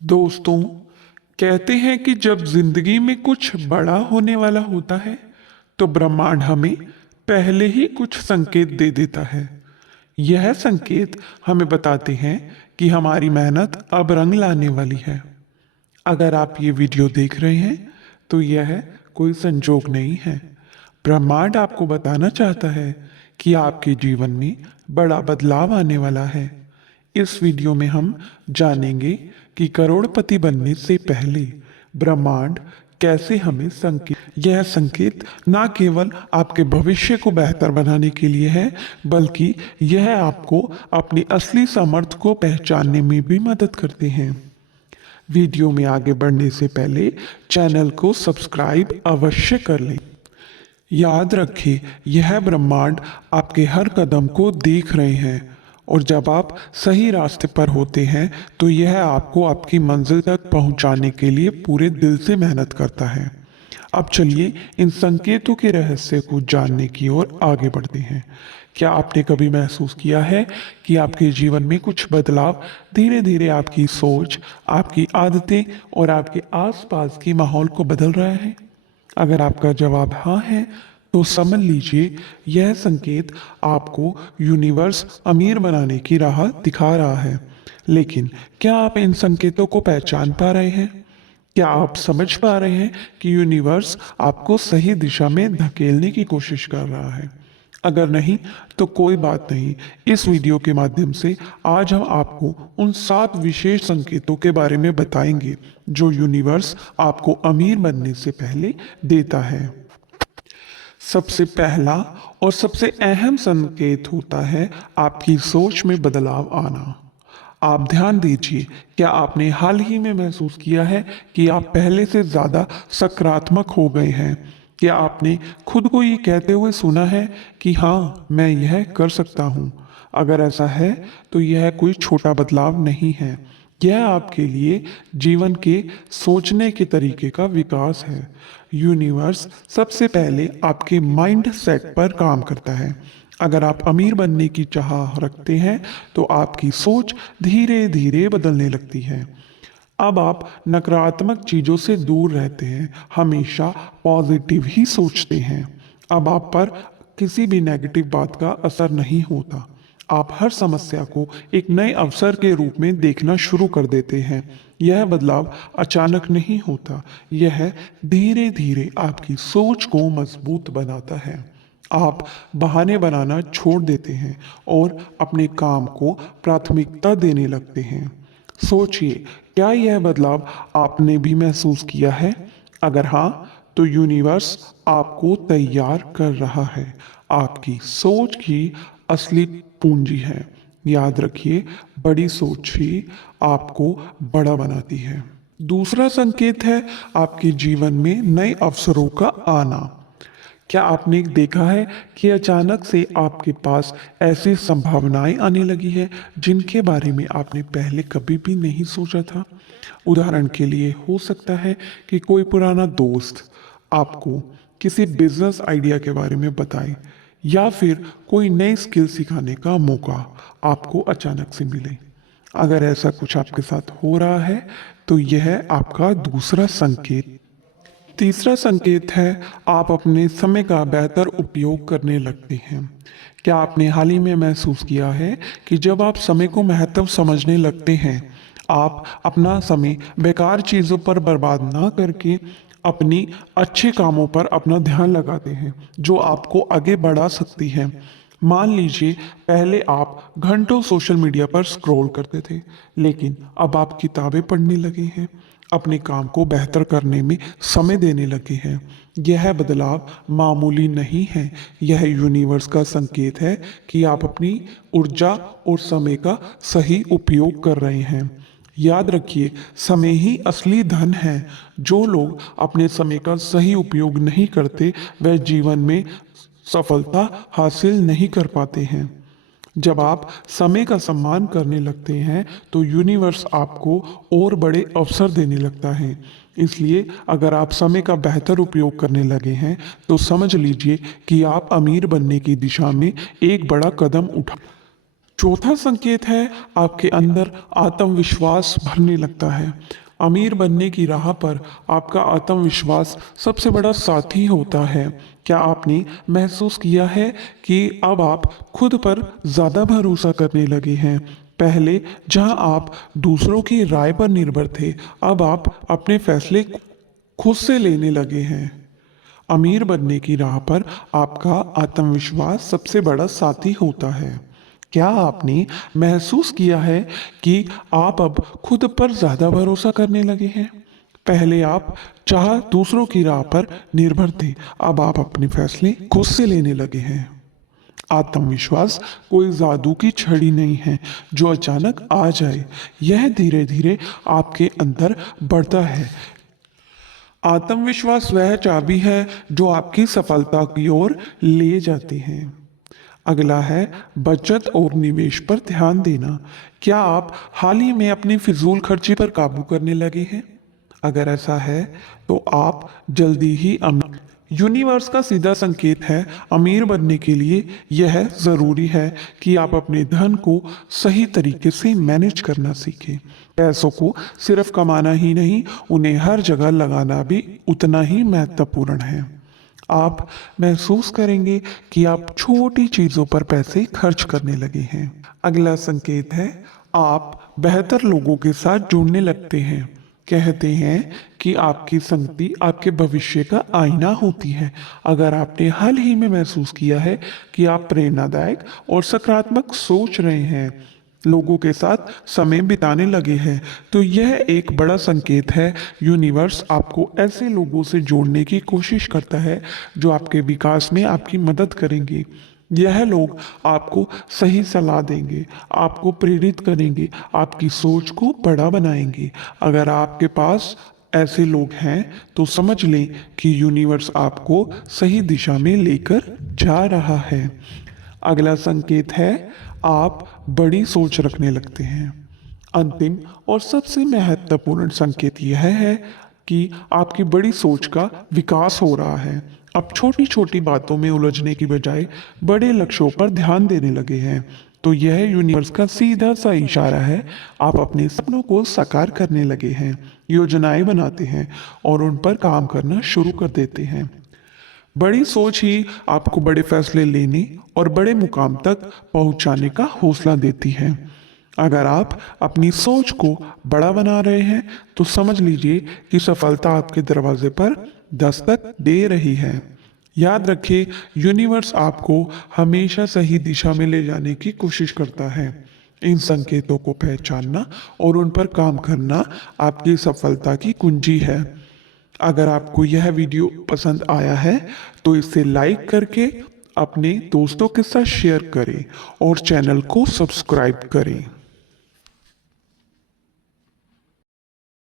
दोस्तों, कहते हैं कि जब जिंदगी में कुछ बड़ा होने वाला होता है तो ब्रह्मांड हमें पहले ही कुछ संकेत दे देता है। यह संकेत हमें बताते हैं कि हमारी मेहनत अब रंग लाने वाली है। अगर आप ये वीडियो देख रहे हैं तो यह कोई संजोग नहीं है। ब्रह्मांड आपको बताना चाहता है कि आपके जीवन में बड़ा बदलाव आने वाला है। इस वीडियो में हम जानेंगे कि करोड़पति बनने से पहले ब्रह्मांड कैसे हमें संकेत यह संकेत ना केवल आपके भविष्य को बेहतर बनाने के लिए है, बल्कि यह आपको अपनी असली सामर्थ्य को पहचानने में भी मदद करते हैं। वीडियो में आगे बढ़ने से पहले चैनल को सब्सक्राइब अवश्य कर लें। याद रखें, यह ब्रह्मांड आपके हर कदम को देख रहे हैं और जब आप सही रास्ते पर होते हैं तो यह आपको आपकी मंजिल तक पहुंचाने के लिए पूरे दिल से मेहनत करता है। अब चलिए इन संकेतों के रहस्य को जानने की ओर आगे बढ़ते हैं। क्या आपने कभी महसूस किया है कि आपके जीवन में कुछ बदलाव धीरे धीरे आपकी सोच, आपकी आदतें और आपके आसपास की माहौल को बदल रहा है? अगर आपका जवाब हाँ है तो समझ लीजिए यह संकेत आपको यूनिवर्स अमीर बनाने की राह दिखा रहा है। लेकिन क्या आप इन संकेतों को पहचान पा रहे हैं? क्या आप समझ पा रहे हैं कि यूनिवर्स आपको सही दिशा में धकेलने की कोशिश कर रहा है? अगर नहीं तो कोई बात नहीं। इस वीडियो के माध्यम से आज हम आपको उन 7 विशेष संकेतों के बारे में बताएंगे जो यूनिवर्स आपको अमीर बनने से पहले देता है। सबसे पहला और सबसे अहम संकेत होता है आपकी सोच में बदलाव आना। आप ध्यान दीजिए, क्या आपने हाल ही में महसूस किया है कि आप पहले से ज़्यादा सकारात्मक हो गए हैं? क्या आपने खुद को ये कहते हुए सुना है कि हाँ, मैं यह कर सकता हूँ? अगर ऐसा है तो यह कोई छोटा बदलाव नहीं है। यह आपके लिए जीवन के सोचने के तरीके का विकास है। यूनिवर्स सबसे पहले आपके माइंड सेट पर काम करता है। अगर आप अमीर बनने की चाह रखते हैं तो आपकी सोच धीरे धीरे बदलने लगती है। अब आप नकारात्मक चीज़ों से दूर रहते हैं, हमेशा पॉजिटिव ही सोचते हैं। अब आप पर किसी भी नेगेटिव बात का असर नहीं होता। आप हर समस्या को एक नए अवसर के रूप में देखना शुरू कर देते हैं। यह बदलाव अचानक नहीं होता, यह धीरे धीरे आपकी सोच को मजबूत बनाता है। आप बहाने बनाना छोड़ देते हैं और अपने काम को प्राथमिकता देने लगते हैं। सोचिए, क्या यह बदलाव आपने भी महसूस किया है? अगर हाँ, तो यूनिवर्स आपको तैयार कर रहा है। आपकी सोच की असली पूंजी है। याद रखिए, बड़ी सोच ही आपको बड़ा बनाती है। दूसरा संकेत है आपके जीवन में नए अवसरों का आना। क्या आपने देखा है कि अचानक से आपके पास ऐसी संभावनाएं आने लगी है जिनके बारे में आपने पहले कभी भी नहीं सोचा था? उदाहरण के लिए हो सकता है कि कोई पुराना दोस्त आपको किसी बिजनेस आइडिया के बारे में बताए या फिर कोई नई स्किल सिखाने का मौका आपको अचानक से मिले। अगर ऐसा कुछ आपके साथ हो रहा है तो यह आपका दूसरा संकेत। तीसरा संकेत है आप अपने समय का बेहतर उपयोग करने लगते हैं। क्या आपने हाल ही में महसूस किया है कि जब आप समय को महत्व समझने लगते हैं, आप अपना समय बेकार चीज़ों पर बर्बाद ना करके अपनी अच्छे कामों पर अपना ध्यान लगाते हैं जो आपको आगे बढ़ा सकती है। मान लीजिए, पहले आप घंटों सोशल मीडिया पर स्क्रॉल करते थे, लेकिन अब आप किताबें पढ़ने लगे हैं, अपने काम को बेहतर करने में समय देने लगे हैं। यह बदलाव मामूली नहीं है, यह यूनिवर्स का संकेत है कि आप अपनी ऊर्जा और समय का सही उपयोग कर रहे हैं। याद रखिए, समय ही असली धन है। जो लोग अपने समय का सही उपयोग नहीं करते, वह जीवन में सफलता हासिल नहीं कर पाते हैं। जब आप समय का सम्मान करने लगते हैं तो यूनिवर्स आपको और बड़े अवसर देने लगता है। इसलिए अगर आप समय का बेहतर उपयोग करने लगे हैं तो समझ लीजिए कि आप अमीर बनने की दिशा में एक बड़ा कदम उठा। चौथा संकेत है आपके अंदर आत्मविश्वास भरने लगता है। अमीर बनने की राह पर आपका आत्मविश्वास सबसे बड़ा साथी होता है। क्या आपने महसूस किया है कि अब आप खुद पर ज़्यादा भरोसा करने लगे हैं? पहले जहां आप दूसरों की राय पर निर्भर थे, अब आप अपने फैसले खुद से लेने लगे हैं। अमीर बनने की राह पर आपका आत्मविश्वास सबसे बड़ा साथी होता है। क्या आपने महसूस किया है कि आप अब खुद पर ज़्यादा भरोसा करने लगे हैं? पहले आप चाह दूसरों की राह पर निर्भर थे, अब आप अपने फैसले खुद से लेने लगे हैं। आत्मविश्वास कोई जादू की छड़ी नहीं है जो अचानक आ जाए। यह धीरे धीरे आपके अंदर बढ़ता है। आत्मविश्वास वह चाबी है जो आपकी सफलता की ओर ले जाती है। अगला है बचत और निवेश पर ध्यान देना। क्या आप हाल ही में अपनी फिजूल खर्ची पर काबू करने लगे हैं? अगर ऐसा है तो आप जल्दी ही यूनिवर्स का सीधा संकेत है अमीर बनने के लिए यह ज़रूरी है कि आप अपने धन को सही तरीके से मैनेज करना सीखें। पैसों को सिर्फ कमाना ही नहीं, उन्हें हर जगह लगाना भी उतना ही महत्वपूर्ण है। आप महसूस करेंगे कि आप छोटी चीज़ों पर पैसे खर्च करने लगे हैं। अगला संकेत है आप बेहतर लोगों के साथ जुड़ने लगते हैं। कहते हैं कि आपकी संगति आपके भविष्य का आईना होती है। अगर आपने हाल ही में महसूस किया है कि आप प्रेरणादायक और सकारात्मक सोच रहे हैं, लोगों के साथ समय बिताने लगे हैं, तो यह एक बड़ा संकेत है। यूनिवर्स आपको ऐसे लोगों से जोड़ने की कोशिश करता है जो आपके विकास में आपकी मदद करेंगे। यह लोग आपको सही सलाह देंगे, आपको प्रेरित करेंगे, आपकी सोच को बड़ा बनाएंगे। अगर आपके पास ऐसे लोग हैं तो समझ लें कि यूनिवर्स आपको सही दिशा में लेकर जा रहा है। अगला संकेत है आप बड़ी सोच रखने लगते हैं। अंतिम और सबसे महत्वपूर्ण संकेत यह है कि आपकी बड़ी सोच का विकास हो रहा है। अब छोटी छोटी बातों में उलझने की बजाय बड़े लक्ष्यों पर ध्यान देने लगे हैं। तो यह यूनिवर्स का सीधा सा इशारा है। आप अपने सपनों को साकार करने लगे हैं, योजनाएं बनाते हैं और उन पर काम करना शुरू कर देते हैं। बड़ी सोच ही आपको बड़े फैसले लेने और बड़े मुकाम तक पहुंचाने का हौसला देती है। अगर आप अपनी सोच को बड़ा बना रहे हैं तो समझ लीजिए कि सफलता आपके दरवाजे पर दस्तक दे रही है। याद रखिए, यूनिवर्स आपको हमेशा सही दिशा में ले जाने की कोशिश करता है। इन संकेतों को पहचानना और उन पर काम करना आपकी सफलता की कुंजी है। अगर आपको यह वीडियो पसंद आया है तो इसे लाइक करके अपने दोस्तों के साथ शेयर करें और चैनल को सब्सक्राइब करें।